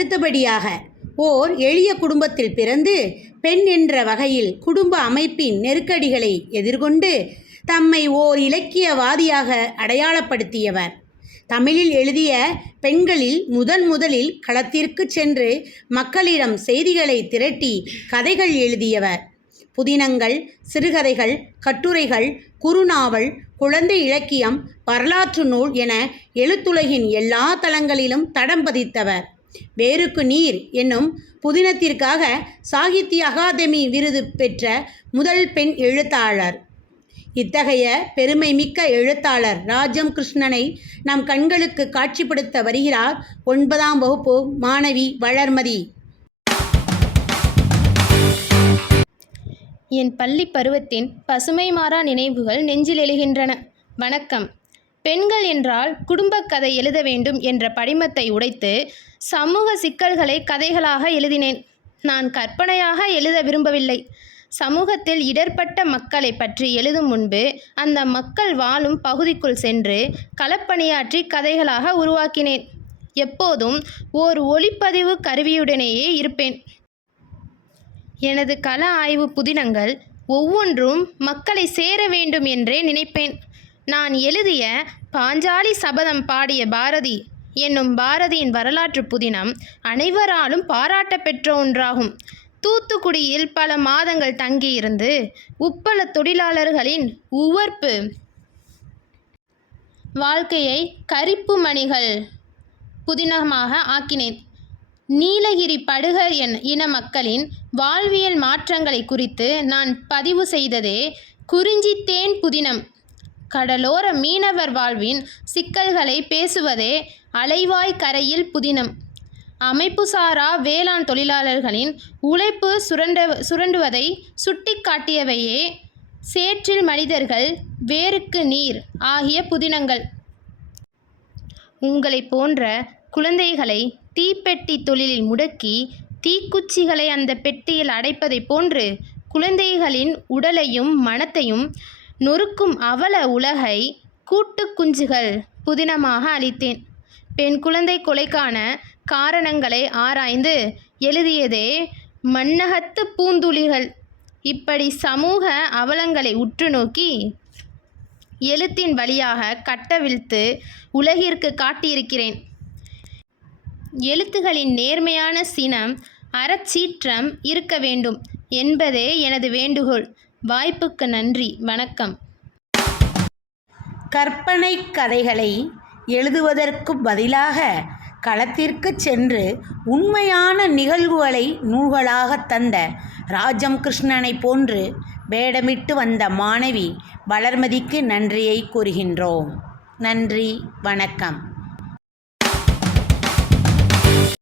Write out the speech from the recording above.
அடுத்தபடியாக ஓர் எளிய குடும்பத்தில் பிறந்து பெண் என்ற வகையில் குடும்ப அமைப்பின் நெருக்கடிகளை எதிர்கொண்டு தம்மை ஓர் இலக்கியவாதியாக அடையாளப்படுத்தியவர். தமிழில் எழுதிய பெண்களில் முதலில் களத்திற்கு சென்று மக்களிடம் செய்திகளை திரட்டி கதைகள் எழுதியவர். புதினங்கள், சிறுகதைகள், கட்டுரைகள், குறுநாவல், குழந்தை இலக்கியம், வரலாற்று நூல் என எழுத்துலகின் எல்லா தளங்களிலும் தடம் பதித்தவர். வேருக்கு நீர் என்னும் புதினத்திற்காக சாகித்ய அகாதமி விருது பெற்ற முதல் பெண் எழுத்தாளர். இத்தகைய பெருமை மிக்க எழுத்தாளர் ராஜம் கிருஷ்ணனை நம் கண்களுக்கு காட்சிப்படுத்த வருகிறார் 9ஆம் வகுப்பு மாணவி வளர்மதி. என் பள்ளி பருவத்தின் பசுமை மாறா நினைவுகள் நெஞ்சில் எழுகின்றன. வணக்கம். பெண்கள் என்றால் குடும்ப கதை எழுத வேண்டும் என்ற படிமத்தை உடைத்து சமூக சிக்கல்களை கதைகளாக எழுதினேன். நான் கற்பனையாக எழுத விரும்பவில்லை. சமூகத்தில் இடர்பட்ட மக்களை பற்றி எழுதும் முன்பு அந்த மக்கள் வாழும் பகுதிக்குள் சென்று களப்பணியாற்றி கதைகளாக உருவாக்கினேன். எப்போதும் ஓர் ஒளிப்பதிவு கருவியுடனேயே இருப்பேன். எனது கள ஆய்வு புதினங்கள் ஒவ்வொன்றும் மக்களை சேர வேண்டும் என்றே நினைப்பேன். நான் எழுதிய பாஞ்சாலி சபதம் பாடிய பாரதி என்னும் பாரதியின் வரலாற்று புதினம் அனைவராலும் பாராட்ட பெற்ற ஒன்றாகும். தூத்துக்குடியில் பல மாதங்கள் தங்கியிருந்து உப்பள தொழிலாளர்களின் உவர்ப்பு வாழ்க்கையை கரிப்பு மணிகள் புதினமாக ஆக்கினேன். நீலகிரி படுகர் இன மக்களின் வாழ்வியல் மாற்றங்களை குறித்து நான் பதிவு செய்ததே குறிஞ்சி தேன் புதினம். கடலோர மீனவர் வாழ்வின் சிக்கல்களை பேசுவதே அலைவாய் கரையில் புதினம். அமைப்புசாரா வேளாண் தொழிலாளர்களின் உழைப்பு சுரண்டுவதை சுட்டி காட்டியவையே சேற்றில் மனிதர்கள், வேருக்கு நீர் ஆகிய புதினங்கள். உங்களை போன்ற குழந்தைகளை தீப்பெட்டி தொழிலில் முடக்கி தீக்குச்சிகளை அந்த பெட்டியில் அடைப்பதை போன்று குழந்தைகளின் உடலையும் மனத்தையும் நொறுக்கும் அவல உலகை கூட்டு குஞ்சுகள் புதினமாக அளித்தேன். பெண் குழந்தை கொலைக்கான காரணங்களை ஆராய்ந்து எழுதியதே மண்ணகத்து பூந்துளிகள். இப்படி சமூக அவலங்களை உற்று நோக்கி எழுத்தின் வழியாக கட்டவிழ்த்து உலகிற்கு காட்டியிருக்கிறேன். எழுத்துகளின் நேர்மையான சினம், அறச்சீற்றம் இருக்க வேண்டும் என்பதே எனது வேண்டுகோள். வாய்ப்புக்கு நன்றி. வணக்கம். கற்பனை கதைகளை எழுதுவதற்கு பதிலாக களத்திற்கு சென்று உண்மையான நிகழ்வுகளை நூல்களாக தந்த ராஜம் கிருஷ்ணனை போன்று வேடமிட்டு வந்த மாணவி வளர்மதிக்கு நன்றியை கூறுகின்றோம். நன்றி. வணக்கம்.